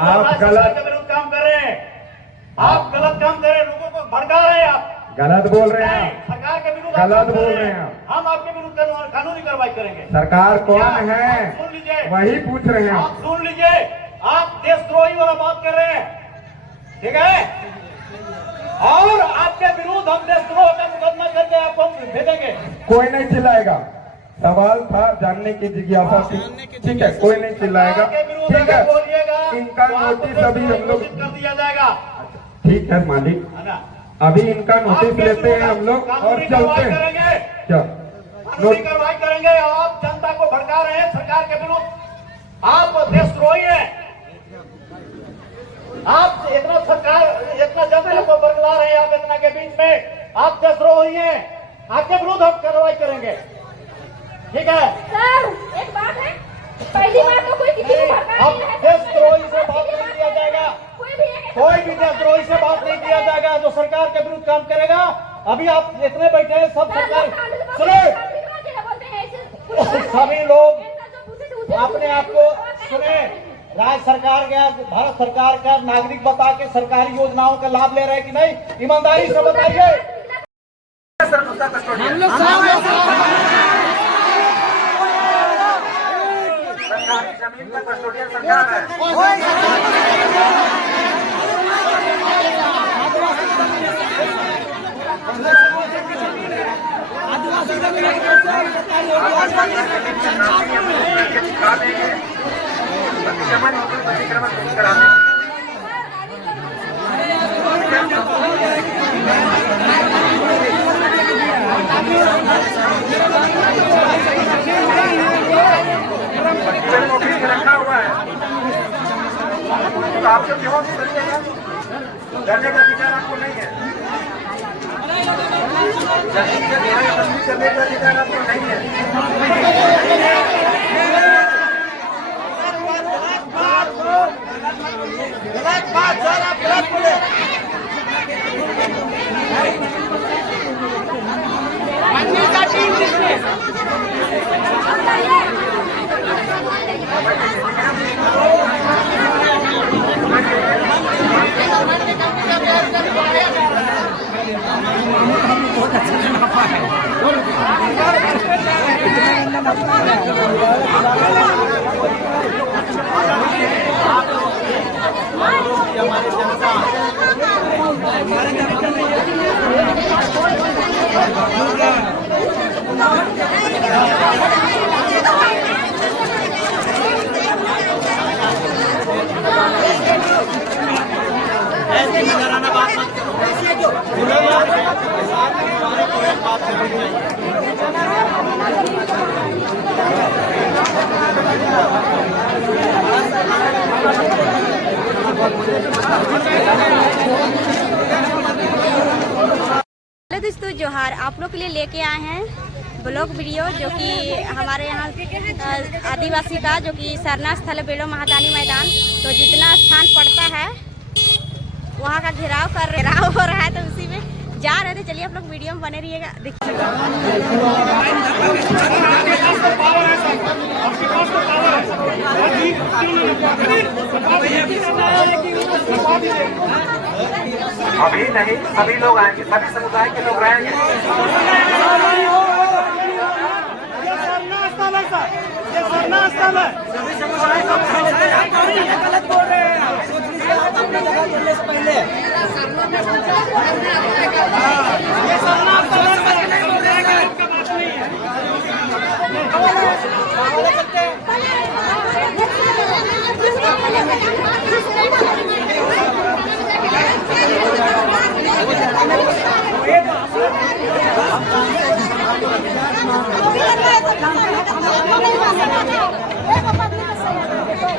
आप गलत के विरुद्ध काम कर रहे हैं, आप गलत काम कर रहे हैं, लोगों को भड़का रहे हैं, आप गलत बोल रहे हैं, सरकार के विरुद्ध गलत बोल रहे हैं। हम आपके विरुद्ध कानूनी कार्रवाई करेंगे। सरकार कौन है सुन लीजिए, वही पूछ रहे हैं। आप सुन लीजिए, आप देशद्रोही वाला बात कर रहे हैं, ठीक है, और आपके विरुद्ध हम देशद्रोह का मुकदमा करके आपको भेजेंगे। कोई नहीं चिल्लाएगा, सवाल था जानने की जिज्ञासा थी, ठीक है, कोई नहीं चिल्लाएगा, ठीक है, इनका नोटिस अभी हम लोग कर दिया जाएगा। ठीक है मालिक, अभी इनका नोटिस लेते हैं हम लोग और चलते हैं। क्या कानूनी कार्रवाई करेंगे? आप जनता को भड़का रहे हैं सरकार के विरुद्ध, आप देशद्रोही हैं, आप इतना सरकार इतना जनता को बरगला रहे हैं, आप इतना के बीच में आप देशद्रोही हैं, आपके विरुद्ध हम कार्रवाई करेंगे, ठीक है सर। एक बात है, पहली बात तो कोई किसी को भड़का अब नहीं है, देशद्रोही से बात नहीं किया जाएगा, कोई भी देशद्रोही से बात नहीं किया जाएगा जो सरकार के विरुद्ध काम करेगा। अभी आप इतने बैठे हैं, सब सरकार सुने, सभी लोग अपने आप को सुने, राज्य सरकार का भारत सरकार का नागरिक बता के सरकारी योजनाओं का लाभ ले रहे हैं कि नहीं, ईमानदारी से बताइए। जमीन का कस्टोडियन सरकार है। रखा हुआ है तो आप जब क्यों करिएगा, डरने का अधिकार आपको नहीं है, करने का अधिकार आपको नहीं है। गलत बात सर, आप गलत बोले। ऐसे नजराना बात मत हेलो दोस्तों, जोहार। आप लोग के लिए लेके आए हैं ब्लॉग वीडियो जो कि हमारे यहाँ आदिवासी का जो कि सरना स्थल बेलो महादानी मैदान, तो जितना स्थान पड़ता है वहाँ का घेराव हो रहा है, तो उसी में जा रहे थे। चलिए आप लोग वीडियो में बने रहिएगा, देखिए। अभी नहीं, सभी लोग आएंगे, सभी समुदाय के लोग रहेंगे। गलत बोल रहे हैं, अपने जगह बोलने से पहले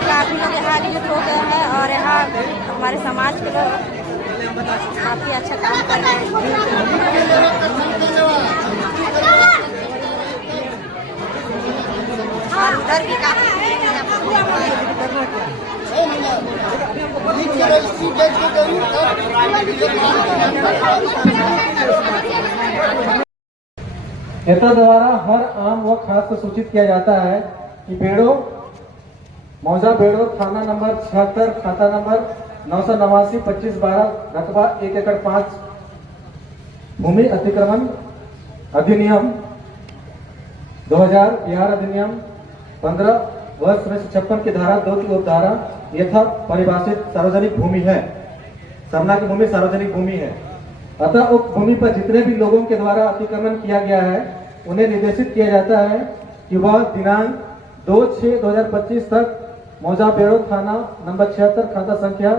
काफी लोग यहाँ नियुक्त हो गए हैं और यहाँ हमारे समाज के लोग काफी अच्छा काम कर रहे हैं। और उधर भी काफी नेता द्वारा हर आम व खास को सूचित किया जाता है कि पेड़ों मौजा बेड़ो थाना नंबर 76 खाता नंबर 989-25-12 रकबा 1 एकड़ 5 भूमि अतिक्रमण अधिनियम 2000 बिहार अधिनियम 15 वर्ष 1956 की धारा 2 की उपधारा यथा परिभाषित सार्वजनिक भूमि है। सरना की भूमि सार्वजनिक भूमि है। अतः उक्त भूमि पर जितने भी लोगों के द्वारा अतिक्रमण किया गया है उन्हें निर्देशित किया जाता है कि वह दिनांक 2/6/2025 तक मौजा बेड़ो थाना नंबर 76 खाता संख्या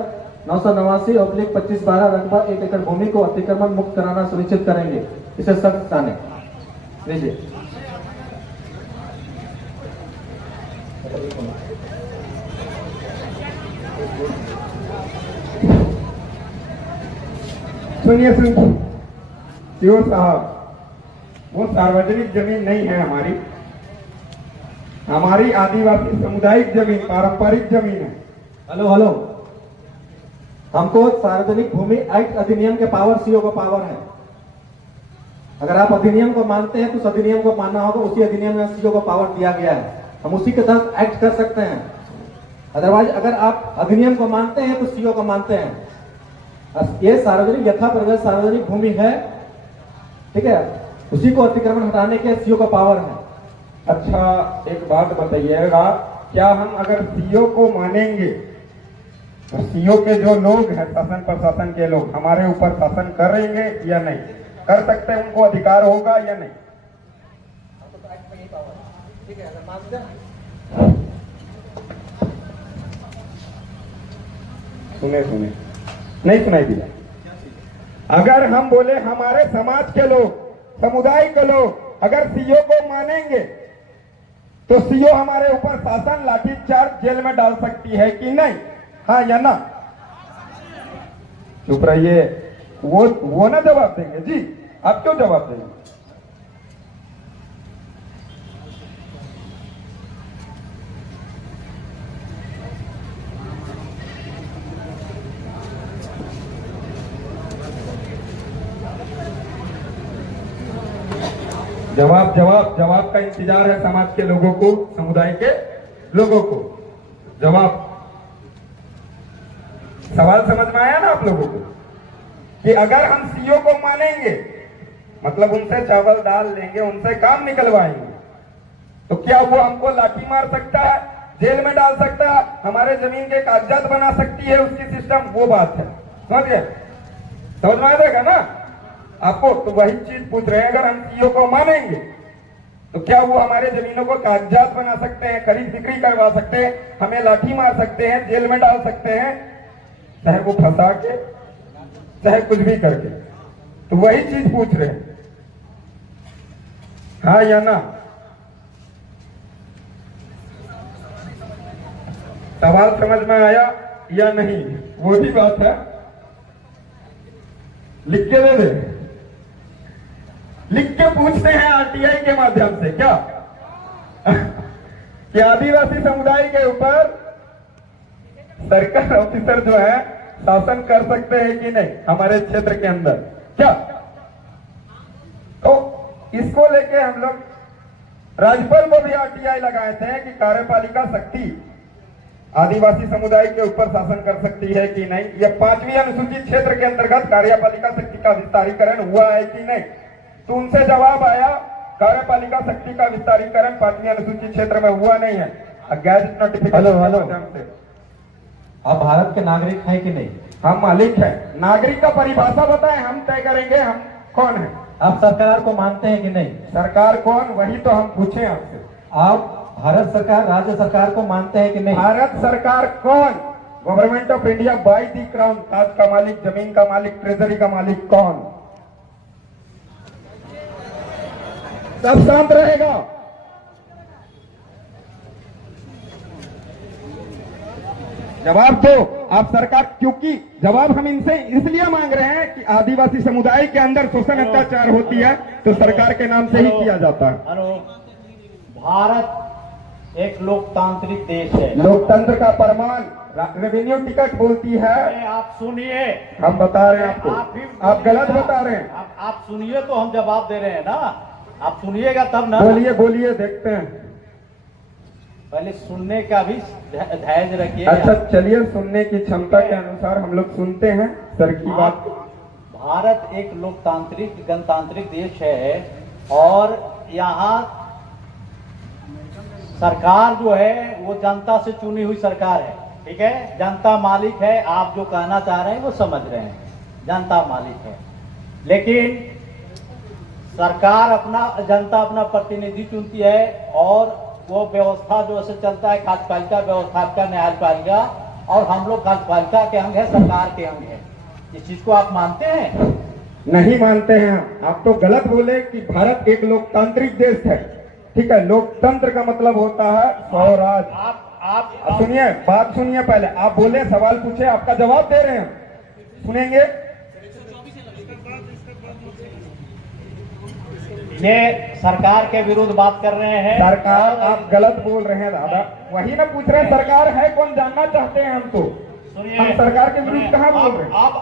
989/25-12 रकबा 1 एकड़ भूमि को अतिक्रमण मुक्त कराना सुनिश्चित करेंगे। इसे सख्त जाने लीजिए। सुनिए सीओ साहब, वो सार्वजनिक जमीन नहीं है हमारी, हमारी आदिवासी सामुदायिक जमीन, पारंपरिक जमीन है। हेलो, हमको सार्वजनिक भूमि एक्ट अधिनियम के पावर सीओ का पावर है। अगर आप अधिनियम को मानते हैं तो उस अधिनियम को मानना होगा। उसी अधिनियम में सीओ को पावर दिया गया है, हम उसी के तहत एक्ट कर सकते हैं। अदरवाइज अगर आप अधिनियम को मानते हैं तो सीओ को मानते हैं। ये सार्वजनिक यथा परिभाषित सार्वजनिक भूमि है, ठीक है, उसी को अतिक्रमण हटाने के सीओ का पावर है। अच्छा, एक बात बताइएगा, क्या हम अगर सीओ को मानेंगे तो सीओ के जो लोग हैं, शासन प्रशासन के लोग, हमारे ऊपर शासन करेंगे या नहीं कर सकते? उनको अधिकार होगा या नहीं? सुने नहीं सुनाई दिया। अगर हम बोले हमारे समाज के लोग, समुदाय के लोग अगर सीओ को मानेंगे तो सीओ हमारे ऊपर शासन, लाठीचार्ज, जेल में डाल सकती है कि नहीं? हाँ या ना? चुप रहिए, वो ना जवाब देंगे जी। आप क्यों जवाब देंगे? जवाब का इंतजार है समाज के लोगों को, समुदाय के लोगों को। जवाब, सवाल समझ में आया ना आप लोगों को? कि अगर हम सीओ को मानेंगे मतलब उनसे चावल दाल लेंगे, उनसे काम निकलवाएंगे, तो क्या वो हमको लाठी मार सकता है, जेल में डाल सकता है, हमारे जमीन के कागजात बना सकती है उसकी सिस्टम? वो बात है, समझ गए? समझ में आ जाएगा ना आपको? तो वही चीज पूछ रहे हैं, अगर हम सीओ को मानेंगे तो क्या वो हमारे जमीनों को कागजात बना सकते हैं, खरीद बिक्री करवा सकते हैं, हमें लाठी मार सकते हैं, जेल में डाल सकते हैं, चाहे वो फंसा के, चाहे कुछ भी करके? तो वही चीज पूछ रहे हैं, हाँ या ना? सवाल समझ में आया या नहीं? वो भी बात है, लिख के दे दे। लिख के पूछते हैं आरटीआई के माध्यम से क्या कि आदिवासी समुदाय के ऊपर सरकार ऑफिसर जो है शासन कर सकते हैं कि नहीं हमारे क्षेत्र के अंदर, क्या? तो इसको लेके हम लोग राज्यपाल को भी आरटीआई लगाए थे कि कार्यपालिका शक्ति आदिवासी समुदाय के ऊपर शासन कर सकती है कि नहीं। यह 5वीं अनुसूचित क्षेत्र के अंतर्गत कार्यपालिका शक्ति का विस्तारीकरण हुआ है कि नहीं? तो उनसे जवाब आया कार्यपालिका शक्ति का विस्तारीकरण 5वीं अनुसूचित क्षेत्र में हुआ नहीं है। गैजेट नोटिफिकेशन से आप भारत के नागरिक हैं कि नहीं? हम मालिक हैं। नागरिक का परिभाषा बताएं, हम तय करेंगे हम कौन है। आप सरकार को मानते हैं कि नहीं? सरकार कौन, वही तो हम पूछे आपसे। आप भारत सरकार, राज्य सरकार को मानते हैं कि नहीं? भारत सरकार कौन? Government of India by the crown. ताज का मालिक, जमीन का मालिक, ट्रेजरी का मालिक कौन? सब शांत रहेगा। जवाब दो आप सरकार, क्योंकि जवाब हम इनसे इसलिए मांग रहे हैं कि आदिवासी समुदाय के अंदर शोषण अत्याचार होती है तो सरकार के नाम से ही किया जाता है। भारत एक लोकतांत्रिक देश है। लोकतंत्र का प्रमाण रेवेन्यू टिकट बोलती है। आप सुनिए, हम बता रहे हैं आपको, आप गलत बता रहे हैं। आप सुनिए तो हम जवाब दे रहे हैं ना, आप सुनिएगा तब ना। बोलिए बोलिए, देखते हैं। पहले सुनने का भी धैर्य रखिए। अच्छा चलिए, सुनने की क्षमता के अनुसार हम लोग सुनते हैं सर की बात। भारत एक लोकतांत्रिक गणतांत्रिक देश है और यहाँ सरकार जो है वो जनता से चुनी हुई सरकार है, ठीक है। जनता मालिक है, आप जो कहना चाह रहे हैं वो समझ रहे हैं, जनता मालिक है। लेकिन सरकार जनता अपना प्रतिनिधि चुनती है और वो व्यवस्था जो ऐसे चलता है, कार्यपालिका व्यवस्था का, न्यायपालिका, और हम लोग कार्यपालिका के अंग है, सरकार के अंग है। इस चीज को आप मानते हैं? नहीं मानते हैं। आप तो गलत बोले कि भारत एक लोकतांत्रिक देश है, ठीक है। लोकतंत्र का मतलब होता है स्वराज। आप सुनिए, बात सुनिए पहले। आप बोले, सवाल पूछे, आपका जवाब दे रहे हैं, सुनेंगे। ये सरकार के विरुद्ध बात कर रहे हैं। सरकार, आप गलत बोल रहे हैं दादा। वही ना पूछ रहे हैं, सरकार है कौन, जानना चाहते हैं हम तो। हम सरकार के विरुद्ध कहाँ बोल रहे हैं? अब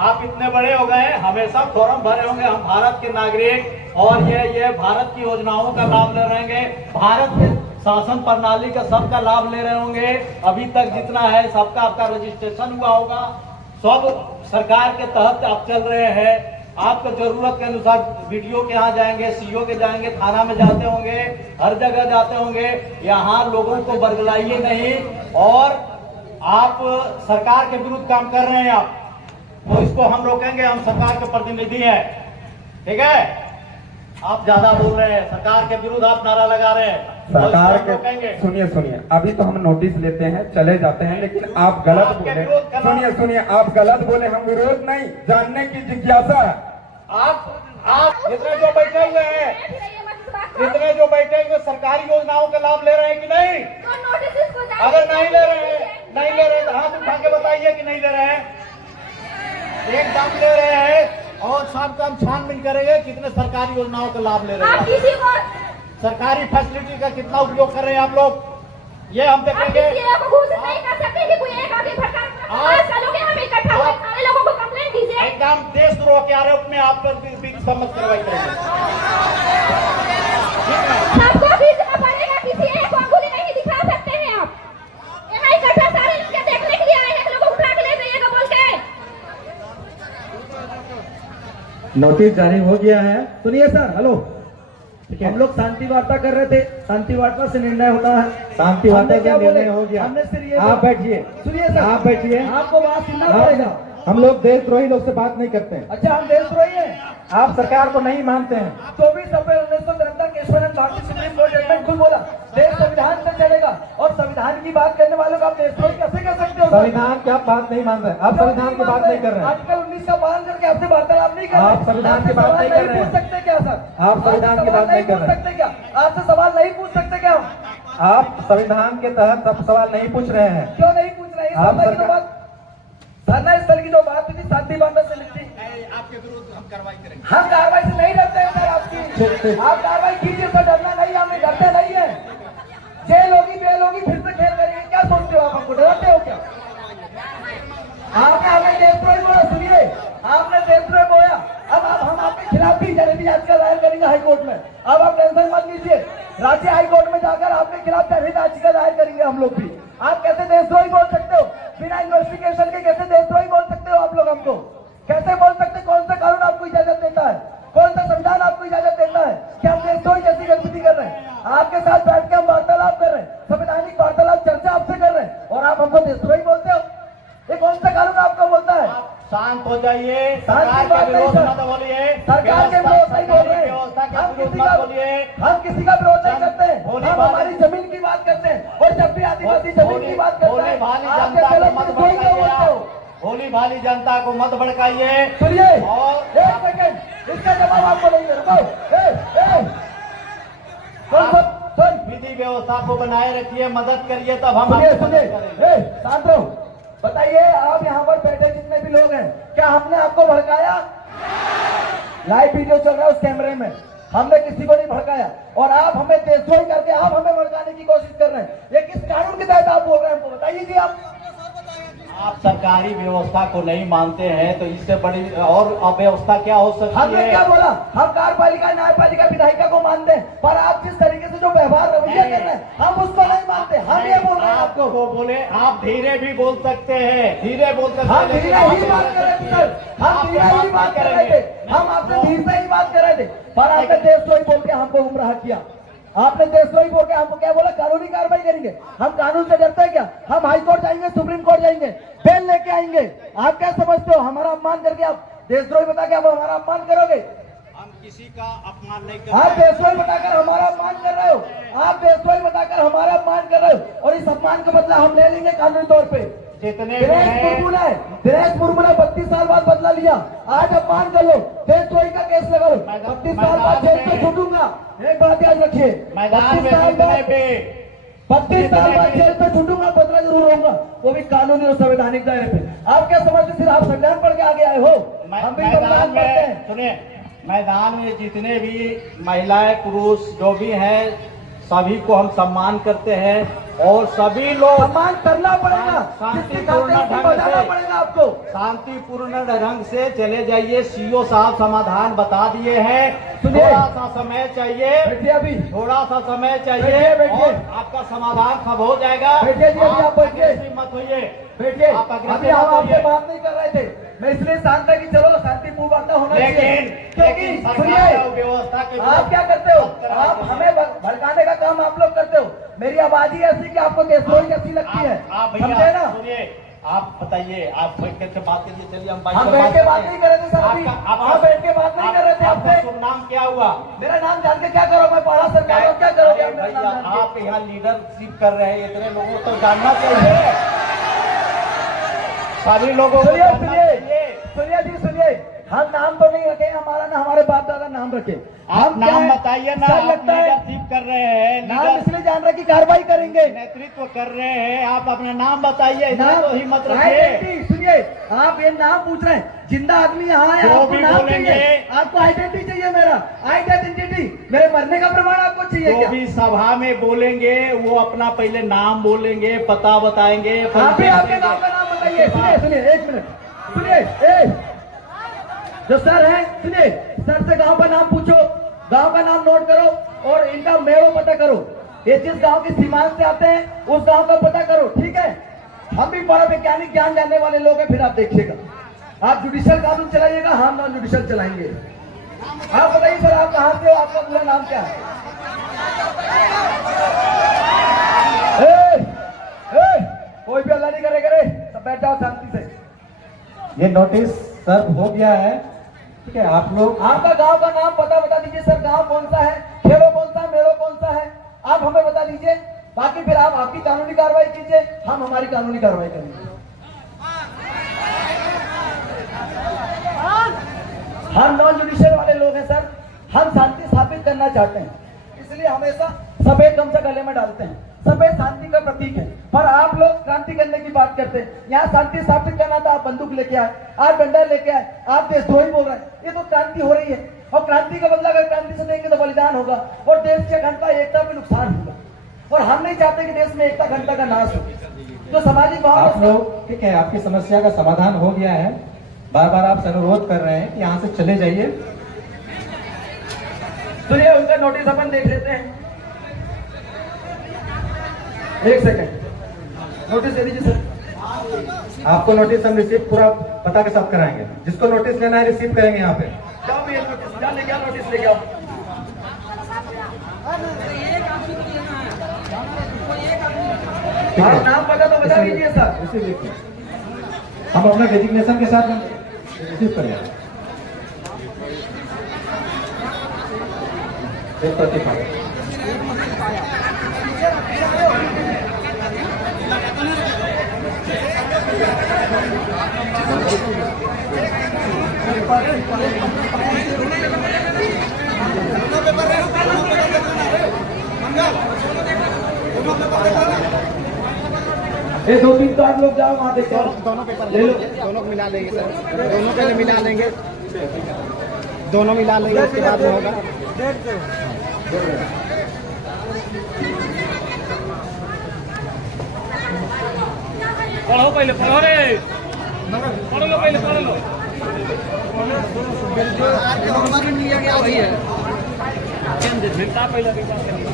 आप इतने बड़े हो गए, हमेशा फॉर्म भरे होंगे, हम भारत के नागरिक और ये भारत की योजनाओं का लाभ ले रहे होंगे, भारत के शासन प्रणाली का सबका लाभ ले रहे होंगे। अभी तक जितना है सबका आपका रजिस्ट्रेशन हुआ होगा, सब सरकार के तहत आप चल रहे हैं। आपको जरूरत के अनुसार वीडियो के यहाँ जाएंगे, सीओ के जाएंगे, थाना में जाते होंगे, हर जगह जाते होंगे। यहाँ लोगों को बरगलाइए नहीं, और आप सरकार के विरुद्ध काम कर रहे हैं आप, तो इसको हम रोकेंगे। हम सरकार के प्रतिनिधि हैं, ठीक है। आप ज्यादा बोल रहे हैं, सरकार के विरुद्ध आप नारा लगा रहे हैं, सरकार तो के। सुनिए, अभी तो हम नोटिस लेते हैं, चले जाते हैं, लेकिन आप गलत बोले। सुनिए, आप गलत बोले, हम विरोध नहीं, जानने की जिज्ञासा है। आप इतने जो बैठे हुए हैं, इतने जो बैठे हुए सरकारी योजनाओं का लाभ ले रहे हैं कि नहीं? अगर नहीं ले रहे हैं तो हाथ उठा के बताइए कि नहीं ले रहे हैं। एकदम ले रहे हैं, और सब काम छानबीन करेंगे कितने सरकारी योजनाओं का लाभ ले रहे हैं, सरकारी फैसिलिटी का कितना उपयोग कर रहे हैं आप लोग, ये हम देखेंगे। एकदम देशद्रोह के आरोप में आप पर सम्मत कार्रवाई करेंगे। सबको खींचना पड़ेगा, किसी एक को अंगुली नहीं दिखा सकते हैं आप। यहाँ इकट्ठा सारे लोग देखने के लिए आए हैं, लोगों को उठा के ले जाइएगा बोल के। नोटिस जारी हो गया है। सुनिए सर, हेलो, हम लोग शांति वार्ता कर रहे थे, शांति वार्ता से निर्णय होता है। शांति वार्ता से निर्णय हो गया। हमने सिर्फ ये, आप बैठिए, सुनिए सर, आप बैठिए, आपको बात सुनना पड़ेगा। हम लोग देशद्रोही लोग से बात नहीं करते हैं। अच्छा, हम देशद्रोही हैं? आप सरकार को नहीं मानते हैं। 24 अप्रैल 1973 केशवानंद भारतीय सुप्रीम कोर्ट जजमेंट खुद बोला, देश संविधान से चलेगा, और संविधान की बात करने वालों को आप देशद्रोही कैसे कर सकते हो? संविधान की आप बात नहीं मान रहे, आप संविधान की बात नहीं कर रहे हैं। आर्टिकल 19 का पालन करके आपसे वार्तालाप नहीं कर रहे, आप संविधान की बात नहीं कर रहे हैं। पूछ सकते क्या सर? आप संविधान की बात नहीं कर सकते क्या? आपसे सवाल नहीं पूछ सकते क्या? आप संविधान के तहत सब सवाल नहीं पूछ रहे हैं। क्यों नहीं पूछ रहे हैं? धरना स्थल की जो बात थी, शांति वार्ता से लिखती, आपके विरुद्ध हम कार्रवाई करेंगे। हम कार्रवाई से नहीं डरते हैं सर आपकी। आप कार्रवाई कीजिए सर, डरना नहीं, हमें डरते नहीं है। जेल होगी, बेल होगी, फिर से खेल करेंगे, क्या सोचते हो आप? हमको डराते हो क्या? आपने हमें देशद्रोही बोला, सुनिए, आपने देशद्रोही बोला। अब हम आपके खिलाफ भी जनहित याचिका दायर करेंगे हाई कोर्ट में। अब आप टेंशन मत लीजिए, राज्य हाई कोर्ट में जाकर आपके खिलाफ जनहित याचिका दायर करेंगे हम लोग भी। आप कैसे देशद्रोही बोल सकते हो? बिना इन्वेस्टिगेशन के कैसे देशद्रोही बोल सकते हो आप लोग? हमको कैसे बोल सकते? कौन सा कानून आपको इजाजत देता है? कौन सा संविधान आपको इजाजत देता है कि हम देशद्रोही जैसी गतिविधि कर रहे हैं? आपके साथ बैठ के हम वार्तालाप कर रहे हैं, संवैधानिक वार्तालाप, चर्चा आपसे कर रहे हैं, और आप हमको देशद्रोही बोलते हो? ये कौन सा कानून आपको बोलता है? शांत हो जाइए, सरकार के विरोध मत बोलिए, सरकार के विरोध नहीं बोल रहे, हम किसी का विरोध नहीं करते हैं, हम हमारी जमीन की बात करते हैं, और जब भी आदिवासी जमीन की बात करते हैं, भोली भाली जनता को मत भड़काइए। सुनिए, एक सेकंड, इसका जवाब आपको नहीं दे। विधि व्यवस्था को बनाए रखिए, मदद करिए, तब हम शांत रहो। बताइए, आप यहाँ पर बैठे जितने भी लोग हैं, क्या हमने आपको भड़काया? लाइव वीडियो चल रहा है उस कैमरे में, हमने किसी को नहीं भड़काया, और आप हमें देशद्रोही करके आप हमें भड़काने की कोशिश कर रहे हैं। ये किस कानून के तहत आप बोल रहे हैं, हमको बताइए जी। आप आप सरकारी व्यवस्था को नहीं मानते हैं तो इससे बड़ी और अव्यवस्था क्या हो सकती हमने है? क्या बोला? हम कार्यपालिका न्यायपालिका विधायिका को मानते हैं, पर आप जिस तरीके से जो व्यवहार रवैया कर रहे हैं हम उसको नहीं मानते। हम ये बोल रहे हैं आपको वो बोले, आप धीरे भी बोल सकते हैं, धीरे बोल सकते हम हैं, धीरे लेकिन ही बात कर रहे थे सर, हम धीरे ही बात कर रहे थे, हम आपसे धीरे से ही बात कर रहे थे, पर आपने देशद्रोही बोल के हमको गुमराह किया। आपने देशद्रोही बोल के हमको क्या बोला? कानूनी कार्रवाई करेंगे। हम कानून से डरते हैं क्या? हम हाई कोर्ट जाएंगे, सुप्रीम कोर्ट जाएंगे, बेल लेके आएंगे। आप क्या समझते हो? हमारा अपमान करके आप देशद्रोही बता के आप हमारा अपमान करोगे? हम किसी का अपमान नहीं आप करते। देशद्रोही बताकर हमारा अपमान कर रहे हो, आप देशद्रोही बताकर हमारा अपमान कर रहे हो, और इस अपमान का बदला हम ले लेंगे कानूनी तौर पे। जितने भी दिनेश मुर्मू ने 32 साल बाद बदला लिया, आज अपमान कर लो, देशद्रोही का केस लगा लो, 32 साल बाद जेल से छूटूंगा। एक बात याद रखिए, मैदान 32 में साल जितने बाद भी 32 साल बाद जेल से छूटूंगा, बदला जरूर होगा, वो भी कानूनी और संवैधानिक दायरे पे। आप क्या समझते? सिर्फ आप संविधान पढ़ के आगे आए हो? हम भी संविधान पढ़ते हैं। सुनिए, मैदान में जितने भी महिलाएं पुरुष जो भी हैं सभी को हम सम्मान करते हैं और सभी लोग सम्मान करना पड़ेगा, जिसकी खाते उसको बजाना पड़ेगा आपको। शांतिपूर्ण ढंग से चले जाइए। सीओ साहब समाधान बता दिए हैं, सुनिए। थोड़ा सा समय चाहिए, बैठिए अभी, थोड़ा सा समय चाहिए बैठिए। और आपका समाधान सब हो जाएगा। बैठिए जी, अभी आप बैठिए। अग्रेसिव मत होइए, बैठिए। आप अग्रेसिव अभी हम मत आपसे होइए। बात नहीं कर रहे थे, मैं इसलिए शांत था कि चलो शांतिपूर्ण वार्ता होना चाहिए। लेकिन क्योंकि सरकार सुनिए, और व्यवस्था के आप क्या करते हो? आप हमें भड़काने का काम आप लोग करते हो। मेरी आवाज ही ऐसी कि आपको देशद्रोही कैसी लगती है, आप समझे भैया ना? सुनिए, आप बताइए, आप बैठ के बात करिए। चलिए हम हम बैठ के बात नहीं कर रहे थे सर, अभी आप बैठ के बात नहीं कर रहे थे। आपका आपसे शुभ नाम क्या हुआ? मेरा नाम जान के क्या करो? मैं पढ़ा सरकार हो, क्या करोगे आप मेरा भैया, नाम जान के? आप यहाँ लीडरशिप कर रहे हैं, इतने लोगों को तो जानना चाहिए, सभी लोगों को सुनिए जानना सुनिए चाहिए। सुनिए जी सुनिए, हम नाम तो नहीं रखे, हमारा ना हमारे बाप दादा नाम रखे। आप क्या नाम है? बताइए ना, सर आप लगता है लीडरशिप कर रहे हैं, नाम लीडर इसलिए जान रहे कि कार्रवाई करेंगे। नेतृत्व कर रहे हैं, आप अपना नाम बताइए, इतना नाम तो हिम्मत रखिए। आइडेंटिटी सुनिए, आप ये नाम पूछ रहे हैं, जिंदा आदमी यहाँ है, जो आपको भी नाम बोलेंगे। चाहिए, आपको आइडेंटिटी चाहिए। मेरा आइडेंटिटी, मेरे मरने का प्रमाण आपको चाहिए जो क्या? भी सभा में बोलेंगे वो अपना पहले नाम बोलेंगे, पता बताएंगे। आप भी आपके गाँव का नाम बताइए। सुनिए सुनिए, एक मिनट सुनिए, जो सर है सुनिए, सर से गांव का नाम पूछो, गांव का नाम नोट करो और इनका मेड़ो पता करो। ये जिस गांव की सीमांत से आते हैं उस गांव का पता करो, ठीक है? हम भी बड़ा वैज्ञानिक ज्ञान जानने वाले लोग हैं, फिर आप देखिएगा। आप जुडिशियल कानून चलाइएगा, हम नॉन जुडिशियल चलाएंगे। आप बताइए सर, आप कहाँ से हो? आपका पूरा नाम क्या है? कोई भी अल्लाह नहीं करे, सब बैठ जाओ शांति से। ये नोटिस सर्व हो गया है, ठीक है? आप लोग आपका गांव का नाम पता बता दीजिए सर, गांव कौन सा है, खेड़ो कौन सा है, मेड़ो कौन सा है, आप हमें बता दीजिए। बाकी फिर आप आपकी कानूनी कार्रवाई कीजिए, हम हमारी कानूनी कार्रवाई करेंगे। हम नॉन जुडिशियल वाले लोग हैं सर, हम शांति स्थापित करना चाहते हैं, इसलिए हमेशा सफेद गमछा गले में डालते हैं। सफेद शांति का प्रतीक है, पर आप लोग क्रांति करने की बात करते हैं। यहाँ शांति स्थापित करना था, आप बंदूक लेके आए, आप डंडा लेके आए, आप देशद्रोही बोल रहे हैं। ये तो क्रांति हो रही है, और क्रांति का बदला अगर क्रांति से देंगे तो बलिदान होगा और देश की अखंडता एकता में नुकसान होगा, और हम नहीं चाहते कि देश में एकता अखंडता का नाश हो। तो सामाजिक आप भाव लोग, ठीक है, आपकी समस्या का समाधान हो गया है। बार बार आपसे अनुरोध कर रहे हैं कि यहाँ से चले जाइए। सुनिए, उनका नोटिस अपन देख लेते हैं। एक सेकंड, नोटिस दे दीजिए सर। आपको नोटिस हम रिसीव पूरा पता के साथ कराएंगे। जिसको नोटिस लेना है रिसीव करेंगे यहाँ पे। जाओ भैया, नोटिस क्या लेके आओ, नोटिस लेके आओ। ठीक है? आप नाम पता तो बता दीजिए सर। रिसीव लिखिए। हम अपना डेजिग्नेशन के साथ रिसीव करेंगे। एक प्रतिफल। ये 2-3 तो आप लोग जाओ वहां देखो, दोनों पेपर ले लो। दोनों को मिला लेंगे सर, दोनों पहले मिला लेंगे, दोनों मिला लेंगे, उसके बाद में होगा। पढ़ो पहले, पढ़ो रे, पढ़ लो पहले, पढ़ लो। लिया गया वही है। मिलता पहले की बात करिए।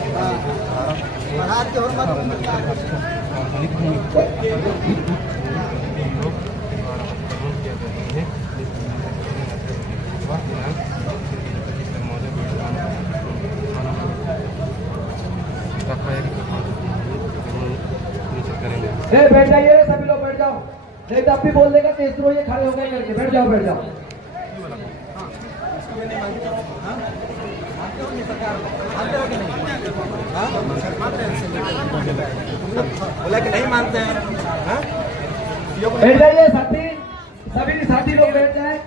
बैठ जाइए सभी लोग, बैठ जाओ, नहीं तो अब भी बोल देगा तेज ये खड़े हो गए करके। बैठ जाओ, बैठ जाओ। बोला कि नहीं मानते हैं। बैठ जाइए साथी, सभी साथी लोग बैठ जाए,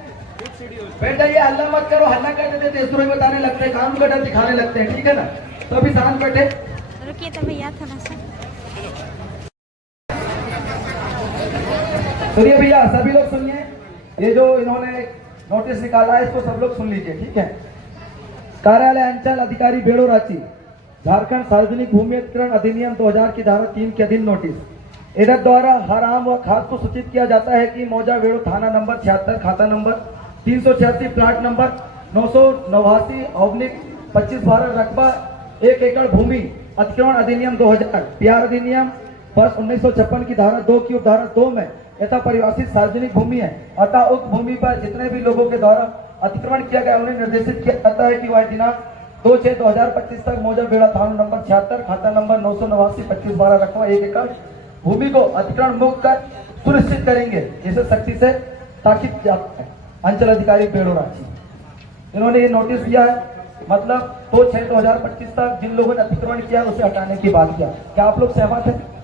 बैठ जाइए। हल्ला मत करो, हल्ला कर देते तेजरो ही बताने लगते हैं, काम का डर दिखाने लगते हैं, ठीक है ना। तो अभी शांत बैठे। रुकिए तो भैया थोड़ा सा। सुनिए भैया, सभी लोग सुनिए। ये जो इन्होंने नोटिस निकाला है इसको सब लोग सुन लीजिए, ठीक है। कार्यालय अंचल अधिकारी बेड़ो रांची, झारखंड सार्वजनिक भूमि अधिग्रहण अधिनियम 2000 की धारा 3 के अधीन नोटिस। इधर द्वारा हर आम व खास को सूचित किया जाता है कि मौजा बेड़ो थाना नंबर 76, खाता नंबर 386, प्लाट नंबर 989/25/12, रकबा 1 एकड़ भूमि अधिग्रहण अधिनियम 2000, बिहार अधिनियम वर्ष 1956 की धारा 2 की उपधारा 2 में यथा परिभाषित सार्वजनिक भूमि है। अतः उक्त भूमि पर जितने भी लोगों के द्वारा अतिक्रमण किया गया उन्हें निर्देशित किया जाता है कि वह दिनांक 2/6/2025 तक मौजा बेड़ा थाना नंबर 76, खाता नंबर 989/25/12, रकबा 1 एकड़ भूमि को अतिक्रमण मुक्त कर सुनिश्चित करेंगे। इसे सख्ती से ताकीद किया है। अंचल अधिकारी बेड़ो रांची, इन्होंने ये नोटिस दिया है, मतलब 2/6/2025 तक जिन लोगों ने अतिक्रमण किया उसे हटाने की बात किया। क्या आप लोग सहमत हैं?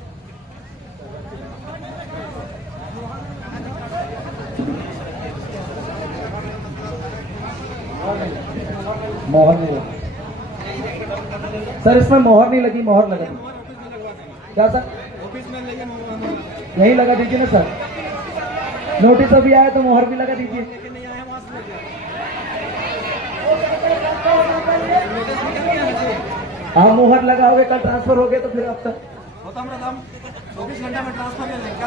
मोहर नहीं लगी सर, इसमें मोहर नहीं लगी, मोहर लगा दी। क्या सर? यही लगा दीजिए ना सर। नोटिस अभी आया तो मोहर भी लगा दीजिए। हाँ, मोहर लगाओगे, कल ट्रांसफर हो गए तो फिर अब तक 24 घंटे में ट्रांसफर ले लेंगे।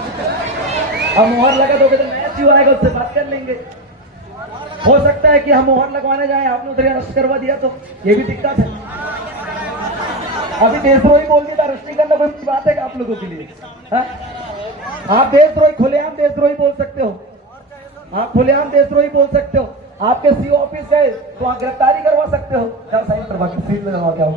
अब मोहर लगा दोगे तो नया क्यों आएगा, उससे बात कर लेंगे। हो सकता है कि हम मोहर लगवाने जाएं, आपने उधर अरेस्ट करवा दिया तो ये भी दिक्कत है। अभी देशद्रोही बोल दिया, अरेस्ट नहीं करना कोई बात है क्या आप लोगों के लिए? हा? आप देशद्रोही, खुलेआम देशद्रोही बोल सकते हो, आप खुलेआम देशद्रोही बोल सकते हो। आपके सीओ ऑफिस गए तो आप गिरफ्तारी करवा सकते हो। क्या साइन करवा के सीट में लगा क्या हो?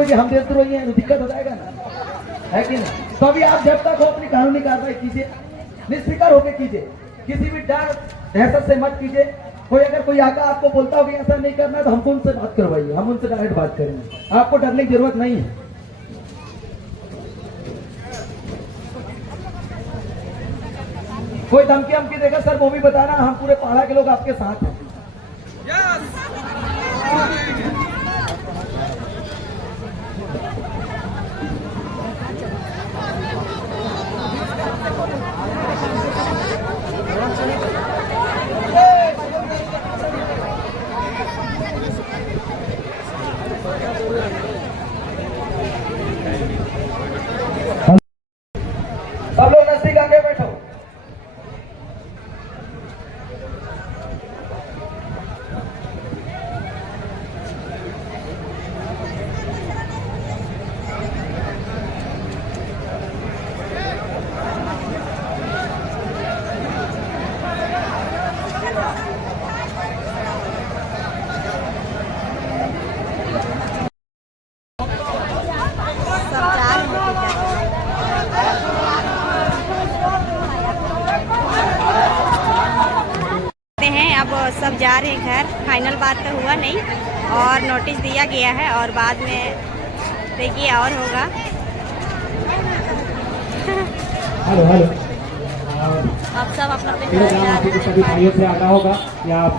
कि हम देशद्रोही हैं तो दिक्कत हो जाएगा ना, है कि नहीं? तो अभी आप जब तक हो अपनी कानूनी कार्रवाई कीजिए, निष्फिक्र होकर कीजिए, किसी भी डर दहशत से मत कीजिए। कोई अगर कोई आकर आपको बोलता हो कि ऐसा नहीं करना है तो हमको उनसे बात करवाइए, हम उनसे डायरेक्ट बात करेंगे। आपको डरने की जरूरत नहीं है। कोई धमकी हमकी देगा सर वो भी बताना, हम पूरे पहाड़ा के लोग आपके साथ हैं। सब लोग नजदीक आके बैठो। अब सब जा रहे हैं घर। फाइनल बात तो हुआ नहीं और नोटिस दिया गया है और बाद में देखिए और होगा। हेलो हेलो, अब सब अपना आपके सभी भाइयों से आगाह होगा कि आप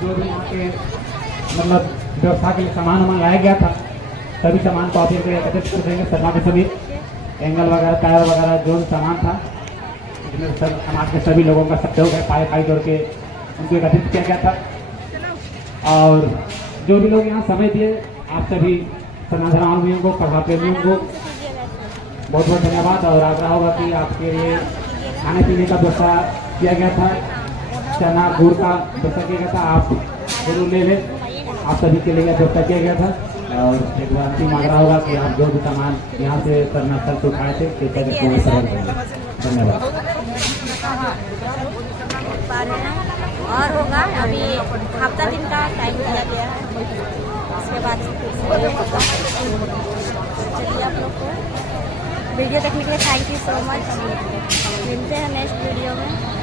जो भी यहाँ के मतलब व्यवस्था के लिए सामान मंगाया गया था सभी सामान को आप एकत्रित कर देंगे। सभा के सभी एंगल वगैरह, टायर वगैरह जो भी सामान था इसमें सब समाज के सभी लोगों का सहयोग है। पाए जोड़ के उनको एकत्रित किया गया था। और जो भी लोग यहाँ समय दिए, आप सभी धर्मावलंबियों को, प्रभा प्रेमियों को बहुत बहुत धन्यवाद। और आग्रह होगा कि आपके लिए खाने पीने का व्यवस्था किया गया था, चना गुड़ का व्यवस्था किया गया था, आप जरूर ले लें, आप सभी के लिए व्यवस्था किया गया था। और एक बार अंतिम आग्रह होगा कि आप जो भी सामान यहाँ से सरना स्थल से उठाए थे कृपया करके वो सरल करें। धन्यवाद। और होगा अभी हफ्ता दिन का टाइम दिया गया है, उसके बाद चलिए आप लोग को वीडियो देखने के लिए थैंक यू सो मच। मिलते हैं नेक्स्ट वीडियो में।